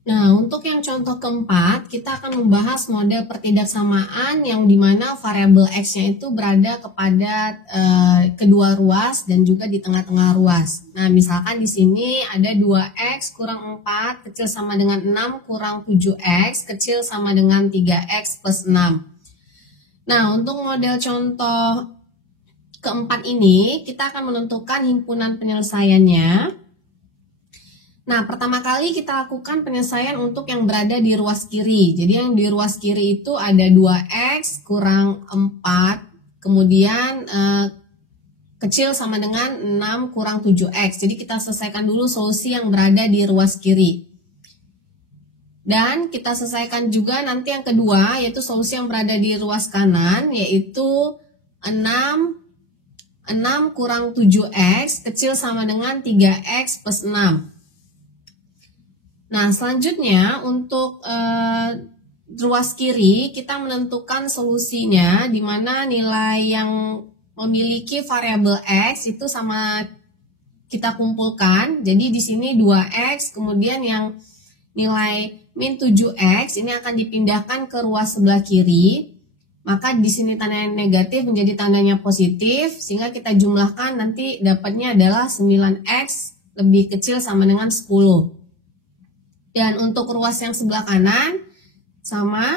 Nah, untuk yang contoh keempat, kita akan membahas model pertidaksamaan yang dimana variabel X-nya itu berada kepada kedua ruas dan juga di tengah-tengah ruas. Nah, misalkan di sini ada 2X kurang 4 kecil sama dengan 6 kurang 7X kecil sama dengan 3X plus 6. Nah, untuk model contoh keempat ini, kita akan menentukan himpunan penyelesaiannya. Nah, pertama kali kita lakukan penyelesaian untuk yang berada di ruas kiri. Jadi yang di ruas kiri itu ada 2X kurang 4, kemudian kecil sama dengan 6 kurang 7X. Jadi kita selesaikan dulu solusi yang berada di ruas kiri. Dan kita selesaikan juga nanti yang kedua, yaitu solusi yang berada di ruas kanan, yaitu 6 kurang 7X kecil sama dengan 3X plus 6. Nah, selanjutnya untuk ruas kiri kita menentukan solusinya di mana nilai yang memiliki variabel X itu sama kita kumpulkan. Jadi di sini 2X, kemudian yang nilai min 7X ini akan dipindahkan ke ruas sebelah kiri. Maka di sini tandanya negatif menjadi tandanya positif, sehingga kita jumlahkan nanti dapatnya adalah 9X lebih kecil sama dengan 10. Dan untuk ruas yang sebelah kanan sama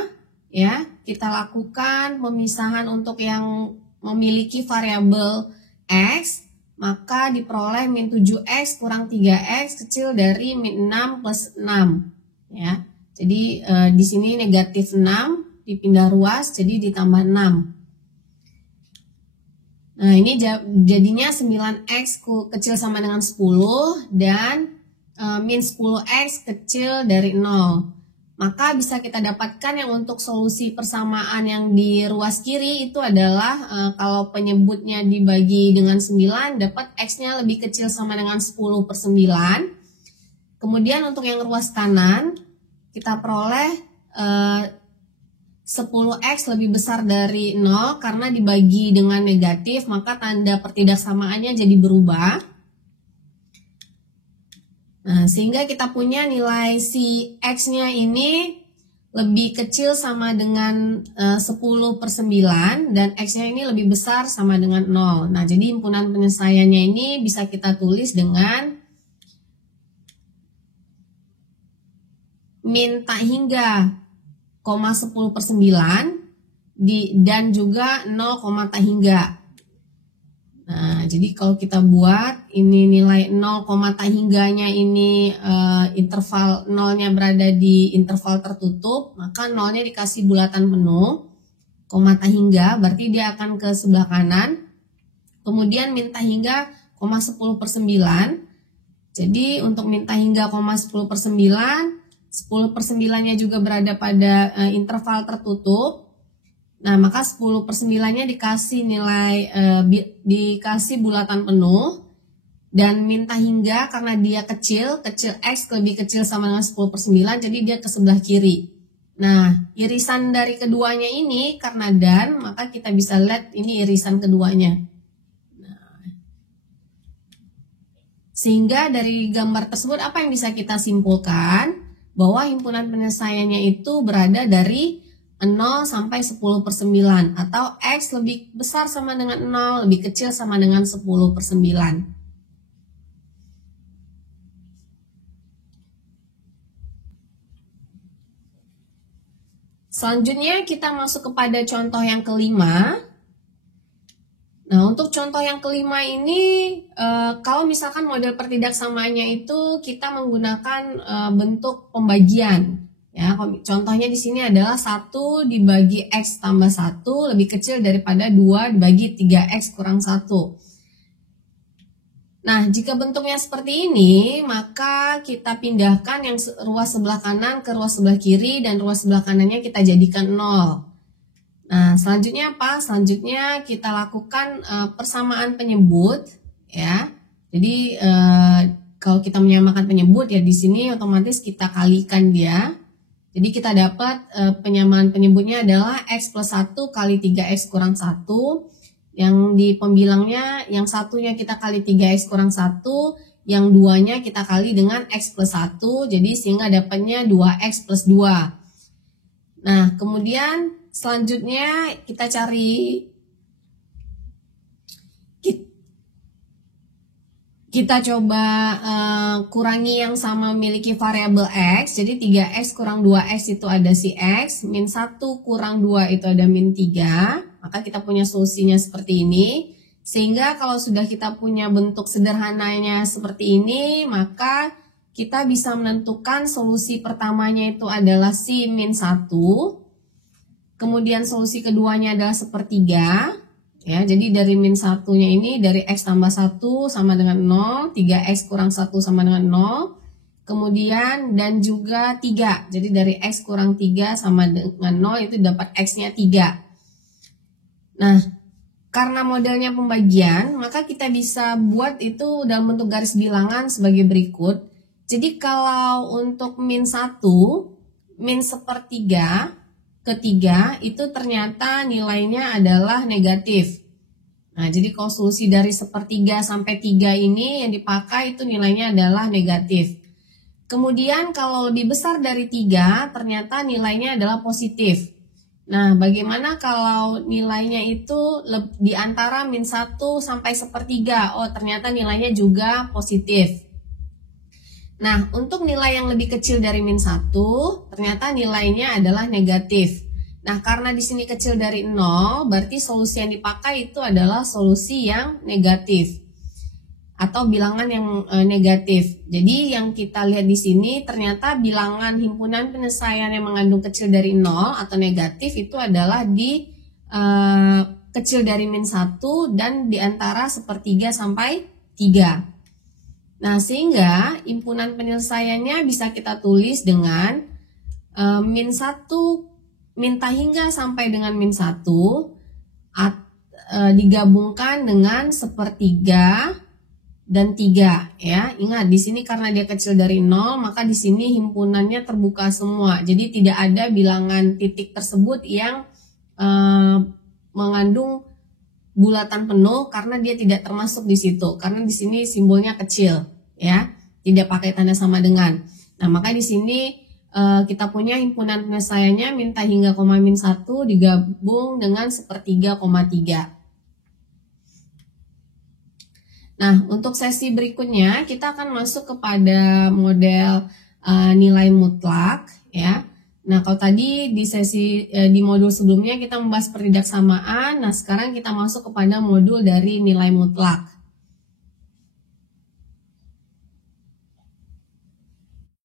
ya, kita lakukan pemisahan untuk yang memiliki variabel X, maka diperoleh min 7X kurang 3X kecil dari min 6 plus 6 ya. Jadi di sini negatif 6 dipindah ruas jadi ditambah 6. Nah, ini jadinya 9X kecil sama dengan 10 dan min 10X kecil dari 0. Maka bisa kita dapatkan yang untuk solusi persamaan yang di ruas kiri itu adalah kalau penyebutnya dibagi dengan 9 dapat X-nya lebih kecil sama dengan 10/9. Kemudian untuk yang ruas kanan kita peroleh 10X lebih besar dari 0 karena dibagi dengan negatif, maka tanda pertidaksamaannya jadi berubah. Nah, sehingga kita punya nilai si X-nya ini lebih kecil sama dengan 10/9 dan X-nya ini lebih besar sama dengan 0. Nah, jadi himpunan penyelesaiannya ini bisa kita tulis dengan min tak hingga, 10/9 dan juga 0, tak hingga. Nah, jadi kalau kita buat ini nilai 0, tak hingganya ini interval 0-nya berada di interval tertutup, maka 0-nya dikasih bulatan penuh, tak hingga berarti dia akan ke sebelah kanan. Kemudian min tak hingga, 10/9. Jadi untuk min tak hingga, 10/9, 10/9-nya juga berada pada interval tertutup. Nah, maka 10/9-nya dikasih nilai dikasih bulatan penuh dan min tak hingga karena dia kecil X lebih kecil sama dengan 10/9, jadi dia ke sebelah kiri. Nah, irisan dari keduanya ini karena dan, maka kita bisa lihat ini irisan keduanya. Nah, sehingga dari gambar tersebut apa yang bisa kita simpulkan? Bahwa himpunan penyelesaiannya itu berada dari 0 sampai 10/9 atau X lebih besar sama dengan 0, lebih kecil sama dengan 10/9. Selanjutnya kita masuk kepada contoh yang kelima. Nah, untuk contoh yang kelima ini, kalau misalkan model pertidaksamaannya itu kita menggunakan bentuk pembagian. Ya, contohnya di sini adalah 1 dibagi X tambah 1 lebih kecil daripada 2 dibagi 3X kurang 1. Nah, jika bentuknya seperti ini, maka kita pindahkan yang ruas sebelah kanan ke ruas sebelah kiri dan ruas sebelah kanannya kita jadikan 0. Nah, selanjutnya apa? Selanjutnya kita lakukan persamaan penyebut, ya. Jadi kalau kita menyamakan penyebut ya di sini otomatis kita kalikan dia. Jadi kita dapat penyamaan penyebutnya adalah X plus 1 kali 3X kurang 1. Yang di pembilangnya yang satunya kita kali 3X kurang 1, yang 2-nya kita kali dengan X plus 1, jadi sehingga dapatnya 2X plus 2. Nah, kemudian selanjutnya kita cari, kita coba kurangi yang sama memiliki variabel X. Jadi 3X kurang 2X itu ada si X, min 1 kurang 2 itu ada min 3. Maka kita punya solusinya seperti ini. Sehingga kalau sudah kita punya bentuk sederhananya seperti ini, maka kita bisa menentukan solusi pertamanya itu adalah si min 1. Kemudian solusi keduanya adalah sepertiga. Ya, jadi dari min 1-nya ini dari X tambah 1 sama dengan 0, 3X kurang 1 sama dengan 0. Kemudian dan juga 3. Jadi dari X kurang 3 sama dengan 0 itu dapat X-nya 3. Nah, karena modelnya pembagian, maka kita bisa buat itu dalam bentuk garis bilangan sebagai berikut. Jadi kalau untuk min 1, min sepertiga ketiga itu ternyata nilainya adalah negatif. Nah, jadi kalau solusi dari sepertiga sampai 3 ini yang dipakai itu nilainya adalah negatif. Kemudian kalau lebih besar dari 3 ternyata nilainya adalah positif. Nah, bagaimana kalau nilainya itu di antara min 1 sampai sepertiga? Oh, ternyata nilainya juga positif. Nah, untuk nilai yang lebih kecil dari min 1, ternyata nilainya adalah negatif. Nah, karena di sini kecil dari 0, berarti solusi yang dipakai itu adalah solusi yang negatif. Atau bilangan yang negatif. Jadi yang kita lihat di sini ternyata bilangan himpunan penyelesaian yang mengandung kecil dari 0 atau negatif itu adalah di kecil dari min 1 dan di antara sepertiga sampai 3. Nah, sehingga himpunan penyelesaiannya bisa kita tulis dengan min 1 minta hingga sampai dengan min 1 digabungkan dengan sepertiga dan 3 ya. Ingat di sini karena dia kecil dari 0, maka di sini himpunannya terbuka semua. Jadi tidak ada bilangan titik tersebut yang mengandung bulatan penuh karena dia tidak termasuk di situ. Karena di sini simbolnya kecil ya, tidak pakai tanda sama dengan. Nah, maka di sini kita punya himpunan penyelesaiannya minta hingga koma min 1 digabung dengan sepertiga koma 3. Nah, untuk sesi berikutnya kita akan masuk kepada model nilai mutlak ya. Nah, kalau tadi di sesi di modul sebelumnya kita membahas pertidaksamaan. Nah, sekarang kita masuk kepada modul dari nilai mutlak.